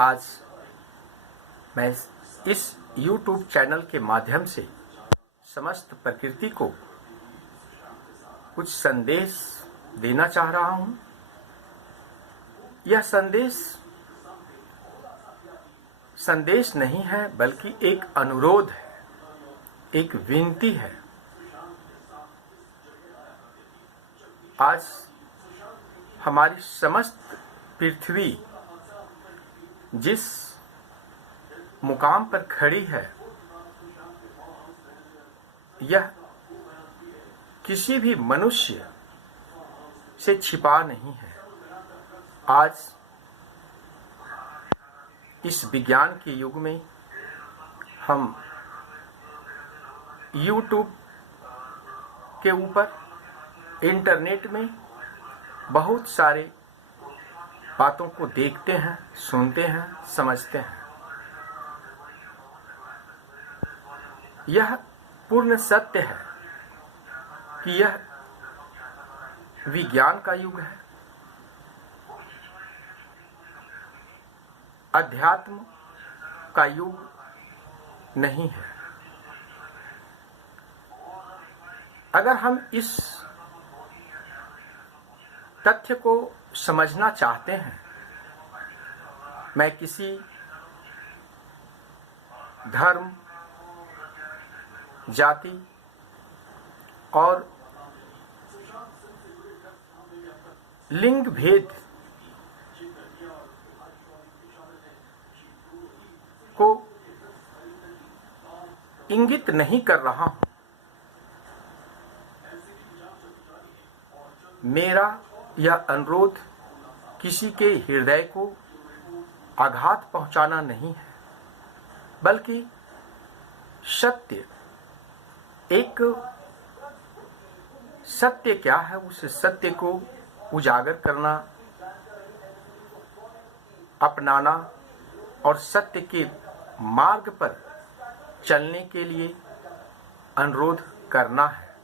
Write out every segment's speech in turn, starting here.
आज मैं इस YouTube चैनल के माध्यम से समस्त प्रकृति को कुछ संदेश देना चाह रहा हूं। यह संदेश नहीं है, बल्कि एक अनुरोध है, एक विनती है। आज हमारी समस्त पृथ्वी जिस मुकाम पर खड़ी है, यह किसी भी मनुष्य से छिपा नहीं है। आज इस विज्ञान के युग में हम YouTube के ऊपर, इंटरनेट में बहुत सारे बातों को देखते हैं, सुनते हैं, समझते हैं। यह पूर्ण सत्य है कि यह विज्ञान का युग है, अध्यात्म का युग नहीं है। अगर हम इस तथ्य को समझना चाहते हैं, मैं किसी धर्म, जाति और लिंग भेद को इंगित नहीं कर रहा हूं। मेरा यह अनुरोध किसी के हृदय को आघात पहुंचाना नहीं है, बल्कि सत्य, एक सत्य क्या है, उस सत्य को उजागर करना, अपनाना और सत्य के मार्ग पर चलने के लिए अनुरोध करना है।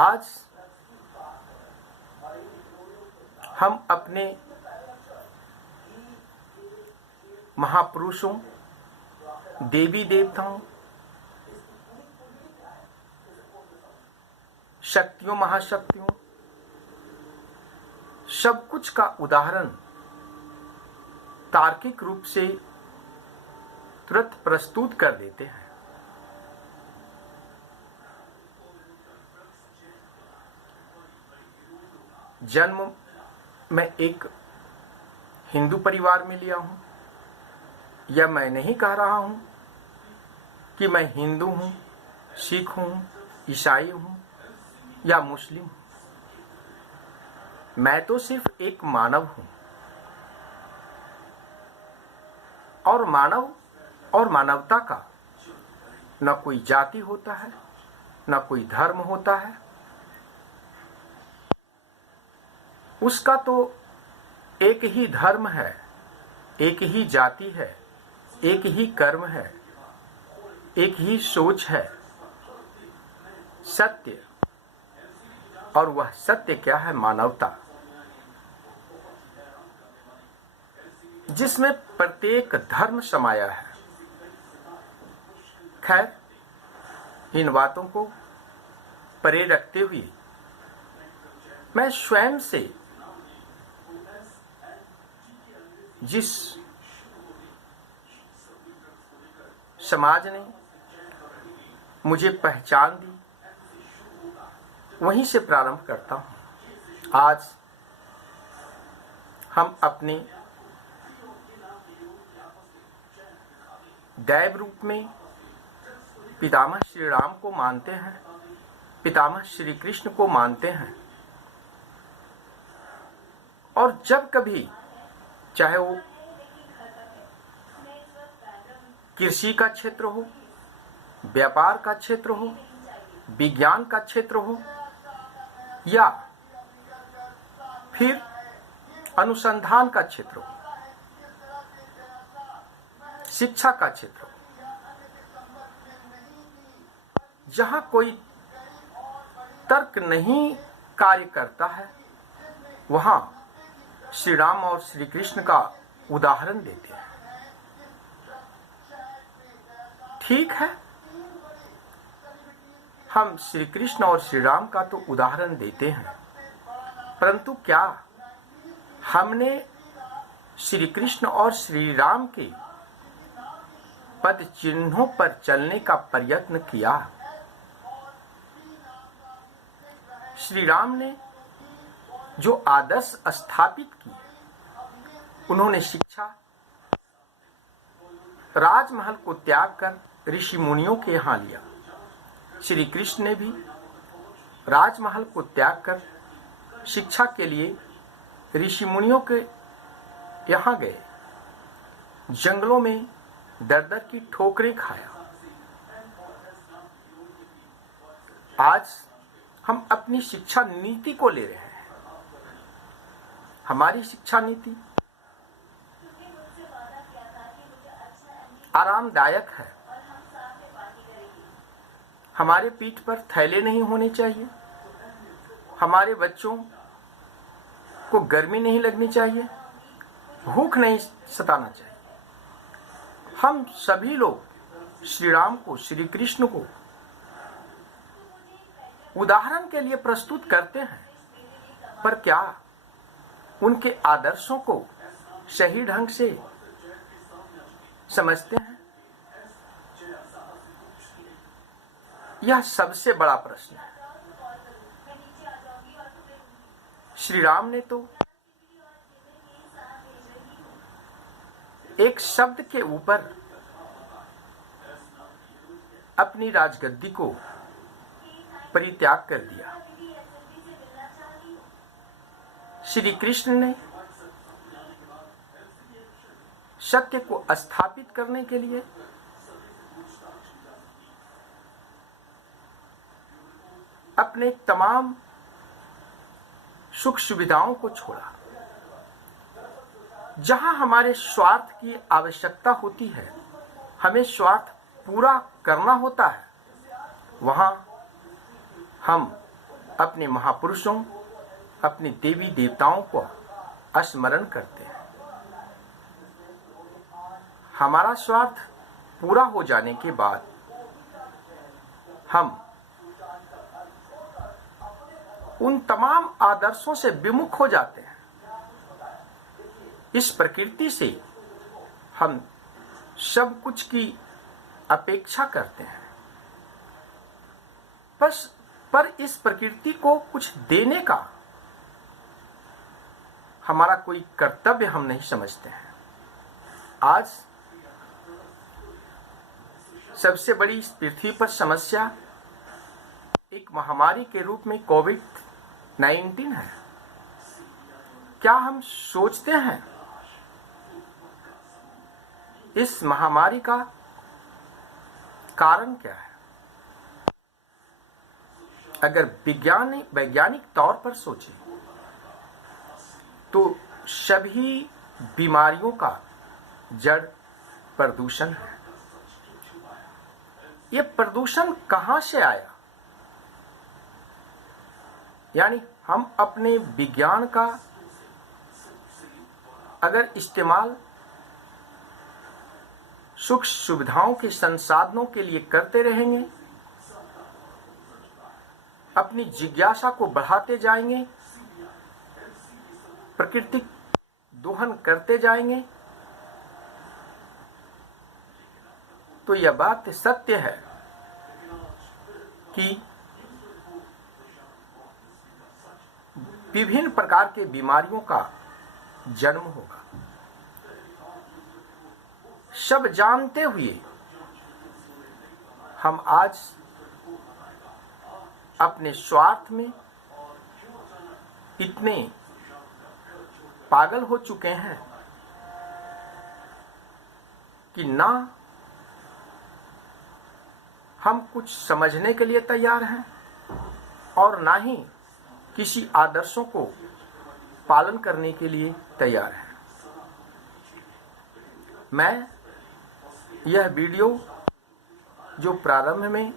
आज हम अपने महापुरुषों, देवी देवताओं, शक्तियों, महाशक्तियों, सब कुछ का उदाहरण तार्किक रूप से तुरंत प्रस्तुत कर देते हैं। जन्म मैं एक हिंदू परिवार में लिया हूं। यह मैं नहीं कह रहा हूं कि मैं हिंदू हूं, सिख हूं, ईसाई हूं या मुस्लिम हूं। मैं तो सिर्फ एक मानव हूं, और मानव और मानवता का न कोई जाति होता है, न कोई धर्म होता है। उसका तो एक ही धर्म है, एक ही जाति है, एक ही कर्म है, एक ही सोच है, सत्य। और वह सत्य क्या है? मानवता, जिसमें प्रत्येक धर्म समाया है। खैर, इन बातों को परे रखते हुए मैं स्वयं से जिस समाज ने मुझे पहचान दी, वहीं से प्रारंभ करता हूं। आज हम अपने दैव रूप में पितामह श्री राम को मानते हैं, पितामह श्री कृष्ण को मानते हैं। और जब कभी, चाहे वो कृषि का क्षेत्र हो, व्यापार का क्षेत्र हो, विज्ञान का क्षेत्र हो, या फिर अनुसंधान का क्षेत्र हो, शिक्षा का क्षेत्र हो, जहां कोई तर्क नहीं कार्य करता है, वहां श्री राम और श्री कृष्ण का उदाहरण देते हैं। ठीक है, हम श्री कृष्ण और श्री राम का तो उदाहरण देते हैं, परंतु क्या हमने श्री कृष्ण और श्री राम के पद चिन्हों पर चलने का प्रयत्न किया? श्री राम ने जो आदर्श स्थापित किए, उन्होंने शिक्षा राजमहल को त्याग कर ऋषि मुनियों के यहाँ लिया। श्री कृष्ण ने भी राजमहल को त्याग कर शिक्षा के लिए ऋषि मुनियों के यहाँ गए, जंगलों में दर दर की ठोकरें खाया। आज हम अपनी शिक्षा नीति को ले रहे हैं। हमारी शिक्षा नीति आरामदायक है। हमारे पीठ पर थैले नहीं होने चाहिए, हमारे बच्चों को गर्मी नहीं लगनी चाहिए, भूख नहीं सताना चाहिए। हम सभी लोग श्री राम को, श्री कृष्ण को उदाहरण के लिए प्रस्तुत करते हैं, पर क्या उनके आदर्शों को सही ढंग से समझते हैं? यह सबसे बड़ा प्रश्न है। श्री राम ने तो एक शब्द के ऊपर अपनी राजगद्दी को परित्याग कर दिया। श्री कृष्ण ने सत्य को स्थापित करने के लिए अपने तमाम सुख सुविधाओं को छोड़ा। जहां हमारे स्वार्थ की आवश्यकता होती है, हमें स्वार्थ पूरा करना होता है, वहां हम अपने महापुरुषों, अपने देवी देवताओं को स्मरण करते हैं। हमारा स्वार्थ पूरा हो जाने के बाद हम उन तमाम आदर्शों से विमुख हो जाते हैं। इस प्रकृति से हम सब कुछ की अपेक्षा करते हैं, पर इस प्रकृति को कुछ देने का हमारा कोई कर्तव्य हम नहीं समझते हैं। आज सबसे बड़ी इस पृथ्वी पर समस्या एक महामारी के रूप में कोविड-19 है। क्या हम सोचते हैं इस महामारी का कारण क्या है? अगर वैज्ञानिक तौर पर सोचें तो सभी बीमारियों का जड़ प्रदूषण है। ये प्रदूषण कहां से आया? यानी हम अपने विज्ञान का अगर इस्तेमाल सुख सुविधाओं के संसाधनों के लिए करते रहेंगे, अपनी जिज्ञासा को बढ़ाते जाएंगे, प्राकृतिक दोहन करते जाएंगे, तो यह बात सत्य है कि विभिन्न प्रकार के बीमारियों का जन्म होगा। सब जानते हुए हम आज अपने स्वार्थ में इतने पागल हो चुके हैं कि ना हम कुछ समझने के लिए तैयार हैं और ना ही किसी आदर्शों को पालन करने के लिए तैयार हैं। मैं यह वीडियो जो प्रारंभ में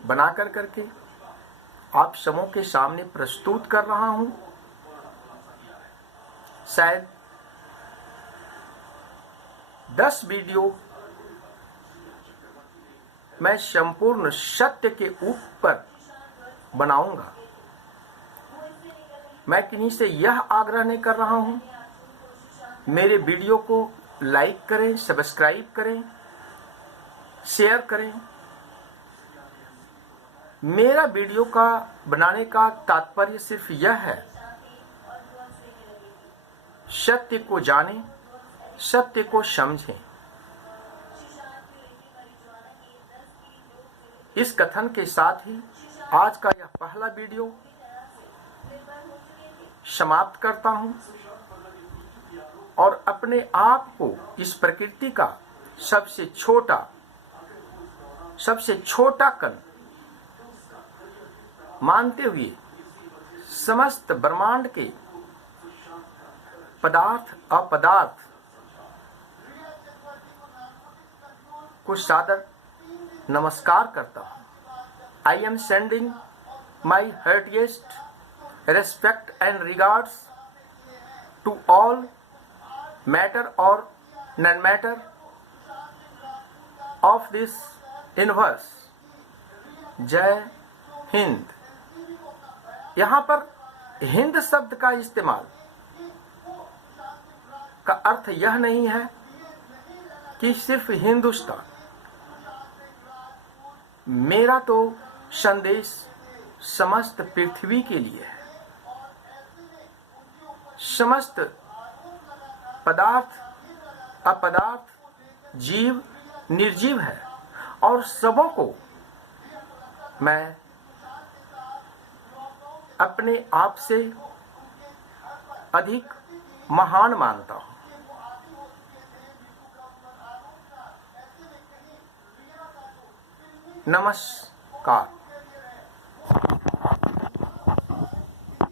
बनाकर करके आप सबों के सामने प्रस्तुत कर रहा हूं, शायद 10 वीडियो मैं संपूर्ण सत्य के ऊपर बनाऊंगा। मैं किन्हीं से यह आग्रह नहीं कर रहा हूं मेरे वीडियो को लाइक करें, सब्सक्राइब करें, शेयर करें। मेरा वीडियो का बनाने का तात्पर्य सिर्फ यह है, सत्य को जानें, सत्य को समझें। इस कथन के साथ ही आज का यह पहला वीडियो समाप्त करता हूं और अपने आप को इस प्रकृति का सबसे छोटा कण मानते हुए समस्त ब्रह्मांड के पदार्थ अपदार्थ को सादर नमस्कार करता हूं। I am sending my heartiest respect and regards to all matter or non-matter of this universe. जय हिंद। यहाँ पर हिंद शब्द का इस्तेमाल का अर्थ यह नहीं है कि सिर्फ हिंदुस्तान। मेरा तो संदेश समस्त पृथ्वी के लिए है। समस्त पदार्थ अपदार्थ, जीव निर्जीव है और सबों को मैं अपने आप से अधिक महान मानता हूं। नमस्कार।